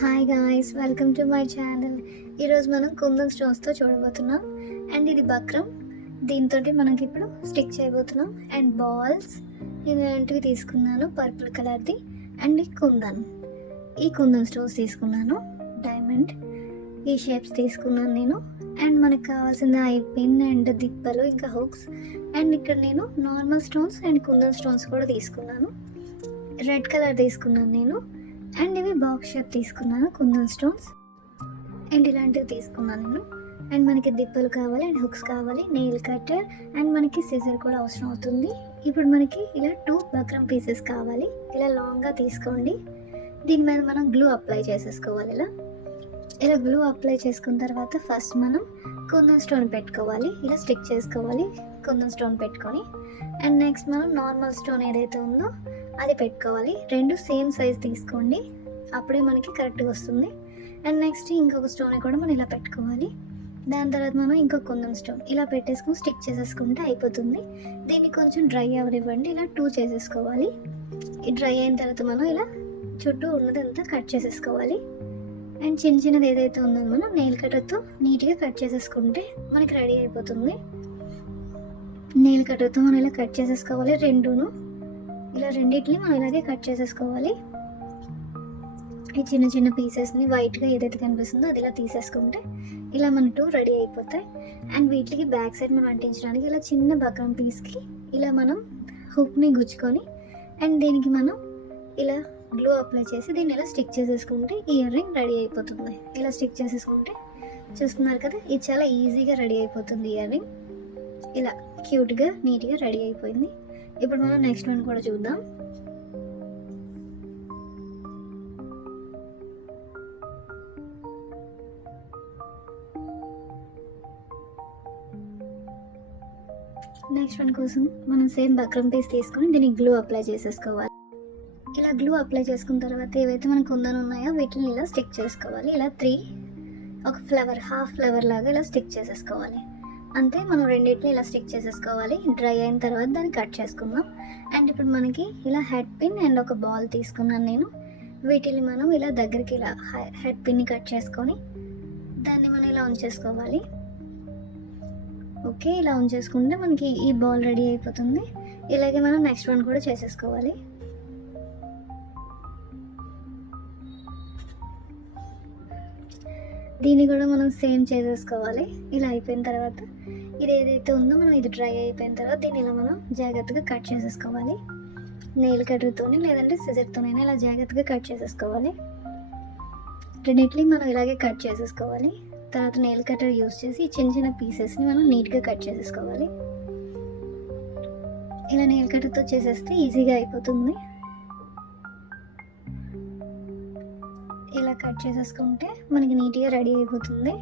Hi guys, welcome to my channel. ఈరోజు మనం కుందన్ స్టోన్స్తో చూడబోతున్నాం. అండ్ ఇది బక్రం. దీంతో మనకి ఇప్పుడు స్టిక్ చేయబోతున్నాం. అండ్ బాల్స్ ఇలాంటివి తీసుకున్నాను, పర్పుల్ కలర్ది. అండ్ ఈ కుందన్ స్టోన్స్ తీసుకున్నాను. డైమండ్ ఈ షేప్స్ తీసుకున్నాను నేను. అండ్ మనకు కావాల్సిన ఐ పిన్ అండ్ దిప్పలు, ఇంకా హుక్స్. అండ్ ఇక్కడ నేను normal stones and kundan stones కూడా తీసుకున్నాను. రెడ్ కలర్ తీసుకున్నాను నేను. అండ్ ఇవి బాక్స్ షేప్ తీసుకున్నాను, కుందన్ స్టోన్స్. అండ్ ఇలాంటివి తీసుకున్నాను నేను. అండ్ మనకి దిప్పలు కావాలి, అండ్ హుక్స్ కావాలి, నెయిల్ కట్టర్, అండ్ మనకి సిజర్ కూడా అవసరం అవుతుంది. ఇప్పుడు మనకి ఇలా 2 బక్రం పీసెస్ కావాలి. ఇలా లాంగ్గా తీసుకోండి. దీని మీద మనం గ్లూ అప్లై చేసేసుకోవాలి. ఇలా గ్లూ అప్లై చేసుకున్న తర్వాత ఫస్ట్ మనం కుందన్ స్టోన్ పెట్టుకోవాలి. ఇలా స్టిక్ చేసుకోవాలి కుందన్ స్టోన్ పెట్టుకొని. అండ్ నెక్స్ట్ మనం నార్మల్ స్టోన్ ఏదైతే ఉందో అది పెట్టుకోవాలి. 2 సేమ్ సైజ్ తీసుకోండి, అప్పుడే మనకి కరెక్ట్గా వస్తుంది. అండ్ నెక్స్ట్ ఇంకొక స్టోన్ కూడా మనం ఇలా పెట్టుకోవాలి. దాని తర్వాత మనం ఇంకొక కుందన్ స్టోన్ ఇలా పెట్టేసుకొని స్టిక్ చేసేసుకుంటే అయిపోతుంది. దీన్ని కొంచెం డ్రై అవ్వనివ్వండి. ఇలా 2 చేసేసుకోవాలి. ఈ డ్రై అయిన తర్వాత మనం ఇలా చుట్టూ ఉన్నదంతా కట్ చేసేసుకోవాలి. అండ్ చిన్నది ఏదైతే ఉందో మనం నెయిల్ కట్టర్తో నీట్గా కట్ చేసేసుకుంటే మనకి రెడీ అయిపోతుంది. నెయిల్ కట్టర్తో మనం ఇలా కట్ చేసేసుకోవాలి. ఇలా రెండింటిని మనం ఇలాగే కట్ చేసేసుకోవాలి. ఈ చిన్న పీసెస్ని వైట్గా ఏదైతే కనిపిస్తుందో అది ఇలా తీసేసుకుంటే ఇలా మనకు రెడీ అయిపోతాయి. అండ్ వీటికి బ్యాక్ సైడ్ మనం అంటించడానికి ఇలా చిన్న బక్రం పీస్కి ఇలా మనం హుక్ని గుచ్చుకొని, అండ్ దీనికి మనం ఇలా గ్లూ అప్లై చేసి దీన్ని ఇలా స్టిక్ చేసేసుకుంటే ఇయర్ రింగ్ రెడీ అయిపోతుంది. ఇలా స్టిక్ చేసేసుకుంటే చూస్తున్నారు కదా, ఇది చాలా ఈజీగా రెడీ అయిపోతుంది. ఇయర్ రింగ్ ఇలా క్యూట్గా నీట్గా రెడీ అయిపోయింది. ఇప్పుడు మనం నెక్స్ట్ వన్ కూడా చూద్దాం. నెక్స్ట్ వన్ కోసం మనం సేమ్ బక్రం పీస్ తీసుకొని దీనికి గ్లూ అప్లై చేసేసుకోవాలి. ఇలా గ్లూ అప్లై చేసుకున్న తర్వాత ఏవైతే మనకు కుందన్ ఉన్నాయో వీటిని ఇలా స్టిక్ చేసుకోవాలి. ఇలా 3 ఒక ఫ్లవర్, హాఫ్ ఫ్లవర్ లాగా ఇలా స్టిక్ చేసేసుకోవాలి. అంతే, మనం రెండింటిని ఇలా స్టిక్ చేసేసుకోవాలి. డ్రై అయిన తర్వాత దాన్ని కట్ చేసుకుందాం. అండ్ ఇప్పుడు మనకి ఇలా హెడ్ పిన్ అండ్ ఒక బాల్ తీసుకున్నాను నేను. వీటిని మనం ఇలా దగ్గరికి ఇలా హెడ్ పిన్ని కట్ చేసుకొని దాన్ని మనం ఇలా ఉంచేసుకోవాలి. ఓకే, ఇలా ఉంచేసుకుంటే మనకి ఈ బాల్ రెడీ అయిపోతుంది. ఇలాగే మనం నెక్స్ట్ వన్ కూడా చేసేసుకోవాలి. దీన్ని కూడా మనం సేమ్ చేసేసుకోవాలి. ఇలా అయిపోయిన తర్వాత ఇది ఏదైతే ఉందో మనం ఇది డ్రై అయిపోయిన తర్వాత దీన్ని ఇలా మనం జాగ్రత్తగా కట్ చేసేసుకోవాలి. నెయిల్ కట్టర్తోని లేదంటే సిజర్తోనైనా ఇలా జాగ్రత్తగా కట్ చేసేసుకోవాలి. రెండింటిని మనం ఇలాగే కట్ చేసేసుకోవాలి. తర్వాత నెయిల్ కట్టర్ యూస్ చేసి చిన్న పీసెస్ని మనం నీట్గా కట్ చేసేసుకోవాలి. ఇలా నెయిల్ కట్టర్తో చేసేస్తే ఈజీగా అయిపోతుంది. ఇలా కట్ చేసేసుకుంటే మనకి నీట్గా రెడీ అయిపోతుంది.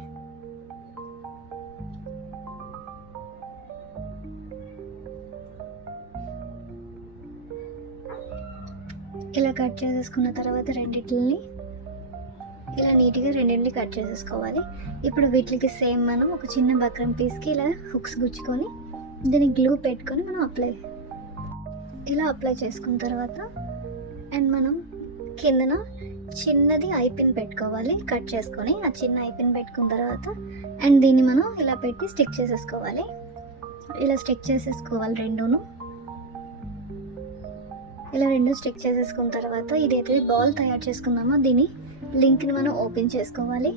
ఇలా కట్ చేసేసుకున్న తర్వాత రెండింటిని ఇలా నీట్గా రెండింటిని కట్ చేసేసుకోవాలి. ఇప్పుడు వీటికి సేమ్ మనం ఒక చిన్న బక్రం పీస్కి ఇలా హుక్స్ గుచ్చుకొని దీనికి గ్లూ పెట్టుకొని మనం ఇలా అప్లై చేసుకున్న తర్వాత అండ్ మనం కిందన చిన్నది ఐపిన్ పెట్టుకోవాలి. కట్ చేసుకొని ఆ చిన్న ఐపిన్ పెట్టుకున్న తర్వాత అండ్ దీన్ని మనం ఇలా పెట్టి స్టిక్ చేసేసుకోవాలి. ఇలా స్టిక్ చేసేసుకోవాలి ఇలా రెండు స్టిక్ చేసేసుకున్న తర్వాత ఇదైతే బాల్ తయారు చేసుకున్నామో దీని లింక్ని మనం ఓపెన్ చేసుకోవాలి.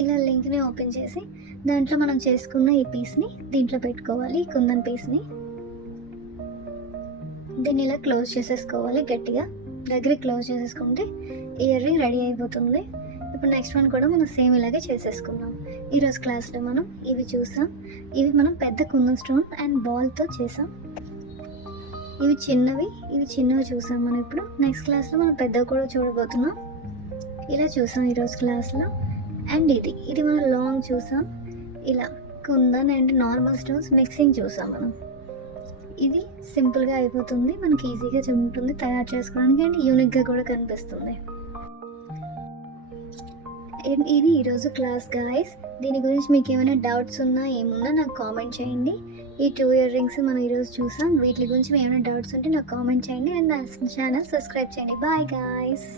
ఇలా లింక్ని ఓపెన్ చేసి దాంట్లో మనం చేసుకున్న ఈ పీస్ని దీంట్లో పెట్టుకోవాలి. ఈ కుందన్ పీస్ని దీన్ని ఇలా క్లోజ్ చేసేసుకోవాలి. గట్టిగా దగ్గరికి క్లోజ్ చేసేసుకుంటే ఇయర్ రింగ్ రెడీ అయిపోతుంది. ఇప్పుడు నెక్స్ట్ వన్ కూడా మనం సేమ్ ఇలాగే చేసేసుకున్నాం. ఈరోజు క్లాస్లో మనం ఇవి చూసాం. ఇవి మనం పెద్ద కుందన్ స్టోన్ అండ్ బాల్తో చేసాం. ఇవి చిన్నవి చూసాం మనం. ఇప్పుడు నెక్స్ట్ క్లాస్లో మనం పెద్దవి కూడా చూడబోతున్నాం. ఇలా చూసాం ఈరోజు క్లాస్లో. అండ్ ఇది మనం లాంగ్ చూసాం. ఇలా kundan and normal stones mixing చూసాం మనం. ఇది సింపుల్గా అయిపోతుంది, మనకి ఈజీగా ఉంటుంది తయారు చేసుకోవడానికి అండ్ యూనిక్గా కూడా కనిపిస్తుంది. ఇది ఈరోజు క్లాస్ గాయస్. దీని గురించి మీకు ఏమైనా డౌట్స్ ఉన్నా ఏమున్నా నాకు కామెంట్ చేయండి. ఈ 2 ఇయర్ రింగ్స్ మనం ఈరోజు చూసాం. వీటి గురించి ఏమైనా డౌట్స్ ఉంటే నాకు కామెంట్ చేయండి అండ్ నా ఛానల్ సబ్స్క్రైబ్ చేయండి. Bye guys.